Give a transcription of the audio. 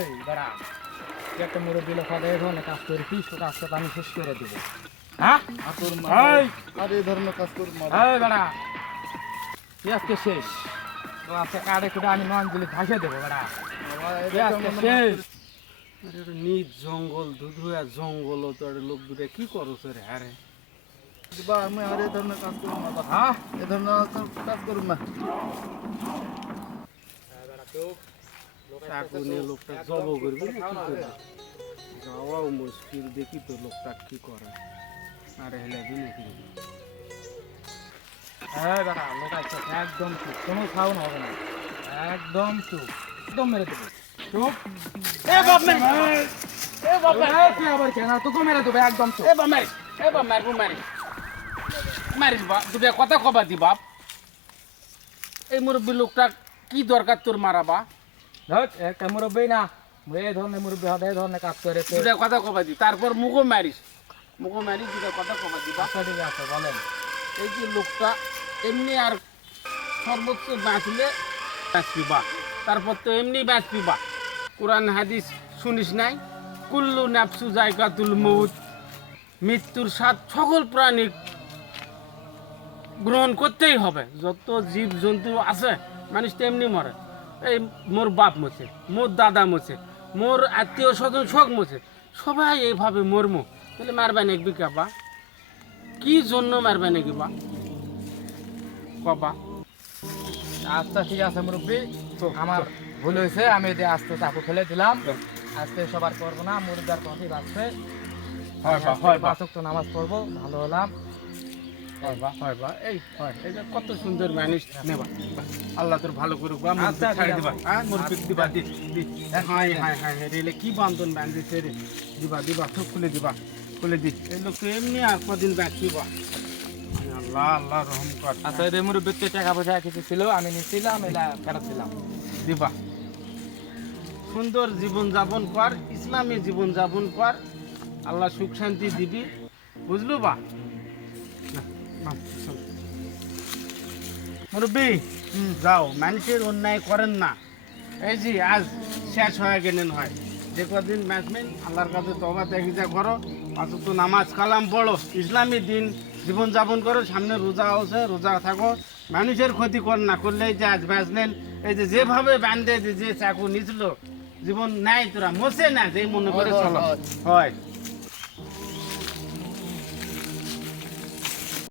এই দাঁড়া, একটা মুরব্বী লোক হবে, এই ধরনের কাজ করে পিস কাজটা তো আমি শেষ করে দেবো। হ্যাঁ এই, আরে এই ধরনের কাজ করুন এই দাঁড়া, তুই আজকে শেষ। তো আজকে কার্ডে কুটে আমি নন দিলে ভাসে দেবো দাঁড়া, তুই আজকে শেষ। নিজ জঙ্গল দুধুয়া জঙ্গল তো লোক দুটা কি করছ রে? আরে বা আমি আর এই ধরনের কাজ করুন না বা। হ্যাঁ এই ধরনের কাজ করুন না। চাকু নিয়ে লোকটা জব করবি না কি করবি? যাওয়াও মুশকিল, দেখি তো লোকটা কি করে। আরে হেলাবি নাকি? হ্যাঁ দাঁড়া, লোক আছে একদম চুপ, কোনো সাউন্ড হবে না, একদম চুপ, একদম মেরে দেবো চুপ। এ বাপ মে, এ বাপ মে, তুই আবার কেন তোকে মেরে দেবো, একদম চুপ। এ বাপ মে, এ বাপ মারবো মারি, মারিস বাপ দুটা কথা কবা দি বাপ। এই মুরব্বী লোকটা কি দরকার তোর মারাবা? ধর একটা মুরব্বী না, এই ধরনের মুরব্বী হবে, এই ধরনের কাজ করে তো। দুটা কথা কবা দি, তারপর মুখও মারিস, মুখও মারিস দুটা কথা কবা দি বাপ। আচ্ছা ঠিক আছে বলেন। এই যে লোকটা এমনি আর সর্বোচ্চ বাঁচলে বাঁচবি বা, তারপর তো এমনি বাঁচবি বা। কোরআন হাদিস শুনিস নাই? কুল্লু নাফসু জায়গাতুল মউত, মৃত্যুর স্বাদ সকল প্রাণী গ্রহণ করতেই হবে। যত জীব জন্তু আছে মানুষ তো এমনি মরে। এই মোর বাপ মরছে, মোর দাদা মরছে, মোর আত্মীয় স্বজন সব মরছে, সবাই এইভাবে মরমো, তাহলে মারবে নাকি কাবা? কি জন্য মারবে নাকি বা বাবা? আচ্ছা ঠিক আছে মুরব্বী, আমার ভুল হয়েছে, আমি এতে আস্তে চাকু ফেলে দিলাম। আজকে সবার করবো না, মুরব্বীর কথাই বাঁচবে। হয় বা, হয় বা। 5 ওয়াক্ত নামাজ পড়বো, ভালো হলাম। হয় বা, হয় বা, এই হয়, এই যে কত সুন্দর মানুষ নেবা। বাহ, আল্লাহ তোর ভালো করুক বা, মুরব্বি আচ্ছা, ছাড়ি ঠিক দিবা, আছে। হ্যাঁ মুরব্বি দিবা, দি দি, হ্যাঁ হ্যাঁ হ্যাঁ হ্যাঁ, রেলে কি বান্ধন বান্ধিছে রে, দিবা দিবা, সব খুলে দিবা, খুলে দি। এই লোক তো এমনি আর কদিন বাঁচিবা। আল্লাহ আল্লাহ রহম কর। আচ্ছা এই মুরব্বীর তো টাকা পয়সা কিছু ছিল, আমি নিয়েছিলাম, এটা ফেরত দিলাম। দিবা, সুন্দর জীবন যাপন কর, ইসলামী জীবন যাপন কর, আল্লাহ সুখ শান্তি দিবি, বুঝলো বা? মুরব্বী যাও, মানুষের অন্যায় করেন না। এই যে আজ শেষ হয়ে গেলেন হয়, যে কদিন বাঁচবেন আল্লাহর কাছে তওবা তাকিজা করো, অথচ নামাজ কালাম পড়ো, ইসলামী দিন জীবন যাপন করো, সামনে রোজা আছে রোজা থাকো, মানুষের ক্ষতি কর না করলে যে আজ বাঁচলেন। এই যে যেভাবে বান্ধে যে চাকু নিছিল, জীবন নাই তোরা মোছে না, যেই মনে করে চলো হয়।